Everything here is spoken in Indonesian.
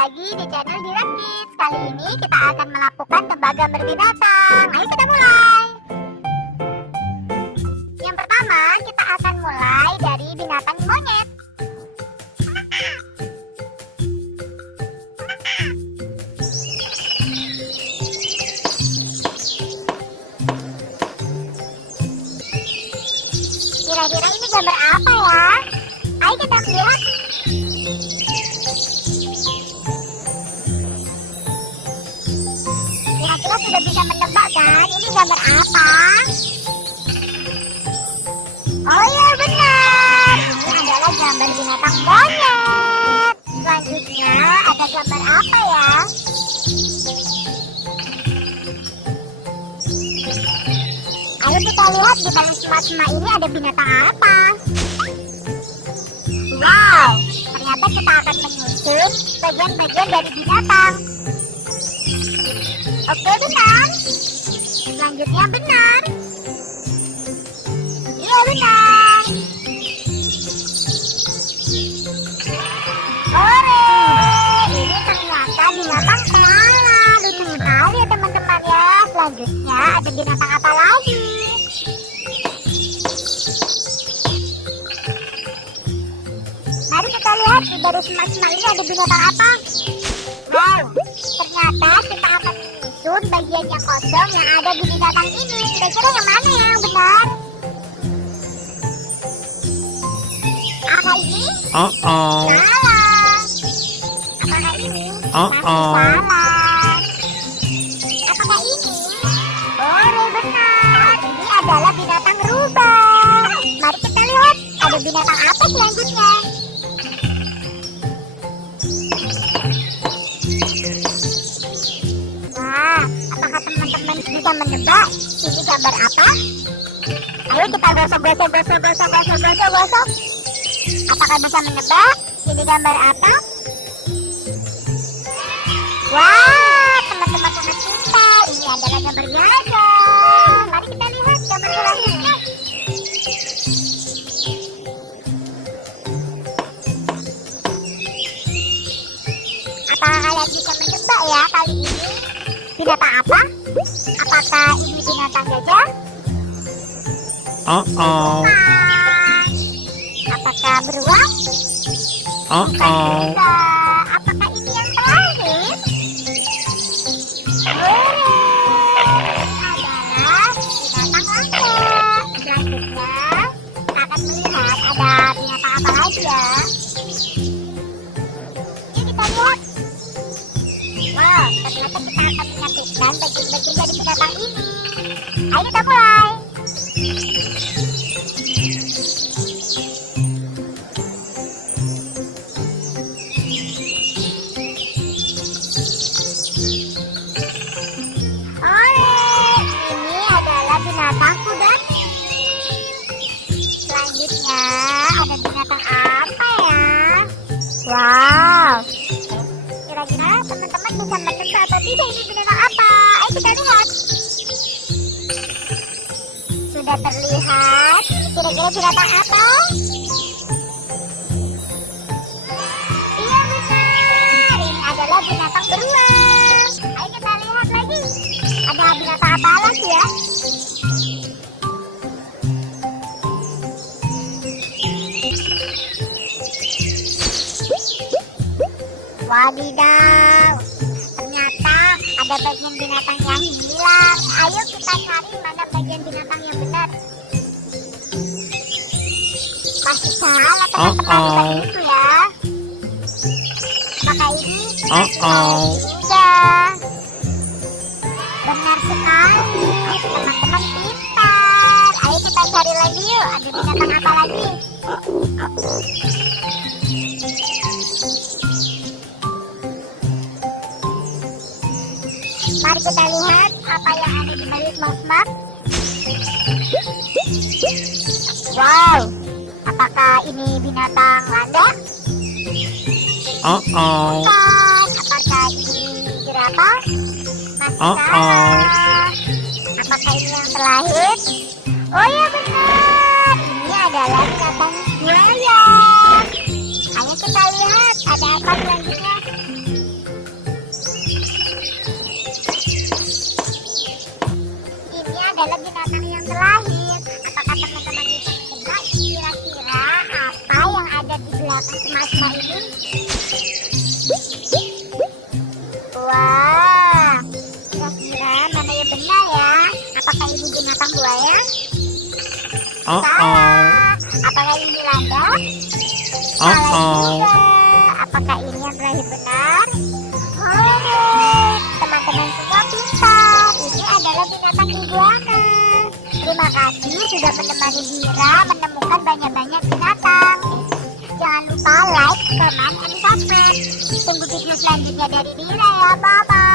lagi di channel Dilan Kids. Kali ini kita akan melakukan tebak gambar binatang. Ayo kita mulai. Yang pertama kita akan mulai dari binatang monyet. Kira-kira ini gambar apa ya? Ayo kita lihat. Kira-kira sudah bisa menebak kan? Ini gambar apa? Oh ya benar. Ini adalah gambar binatang monyet. Selanjutnya ada gambar apa ya? Ayo kita lihat di tengah semak-semak ini ada binatang apa? Wow, ternyata kita akan menyusun bagian-bagian dari binatang. Oke benar. Selanjutnya benar. Iya benar. Ore, ini ternyata binatang koala. Lucu sekali ya teman-teman ya. Selanjutnya ada binatang apa lagi? Mari kita lihat dari semak-semak ini ada binatang apa? Wow, ternyata kita akan menyusun bagian yang kosong yang ada di binatang ini. Kira-kira yang mana yang benar? Apa ini? Salah. Apakah ini? Masih salah. Apakah ini? Oh, benar. Ini adalah binatang rubah. Mari kita lihat ada binatang apa selanjutnya. Wah, apakah teman-teman bisa menebak ini gambar apa? Ayo kita gosok. Apakah bisa menebak ini gambar apa? Wah, teman-teman sangat pintar. Ini adalah gambar gajah. Mari kita lihat gambar selanjutnya. Apakah kalian bisa menebak ya kali ini? Binatang apa? Apakah ini binatang gajah? Bukan. Apakah beruang? Bukan juga. Apakah ini yang terakhir? Adalah binatang langka. Selanjutnya kita akan melihat ada binatang apa lagi ya. Yuk kita lihat. Wow, ternyata kita akan menyatukan bagian-bagian dari binatang ini. Ayo kita mulai. Ini adalah binatang kudanil. Selanjutnya ada binatang apa ya? Wow. Kira-kira teman-teman bisa menebak atau tidak ini binatang apa? Ayo kita lihat. Sudah terlihat. Kira-kira binatang apa? Iya benar. Ini adalah binatang beruang. Ayo kita lihat lagi. Ada binatang apa lagi ya? Wadidaw, ternyata ada bagian binatang yang hilang. Ayo kita cari mana bagian binatang yang benar. Pasti salah teman-teman itu ya. Apakah ini? Juga. Benar sekali. Teman-teman pintar. Ayo kita cari lagi yuk. Ada binatang apa lagi? Mari kita lihat apa yang ada di balik semak. Wow, apakah ini binatang landak? Bukan. Apakah ini jerapah? Masih salah. Apakah ini yang terakhir? Oh ya benar. Ini adalah binatang buaya. Ayo kita lihat ada apa selanjutnya. binatang semar-semar ini? Wah, kira-kira mana yang benar ya? Apakah ini binatang buaya? Salah. Apakah ini lada? Salah juga. Apakah ini yang terakhir benar? Oh, teman-teman semua pintar. Ini adalah binatang iguana. Terima kasih sudah menemani Dira menemukan banyak-banyak binatang. Jangan lupa like, comment, and subscribe. Tunggu video selanjutnya dari Dira ya. Bye-bye.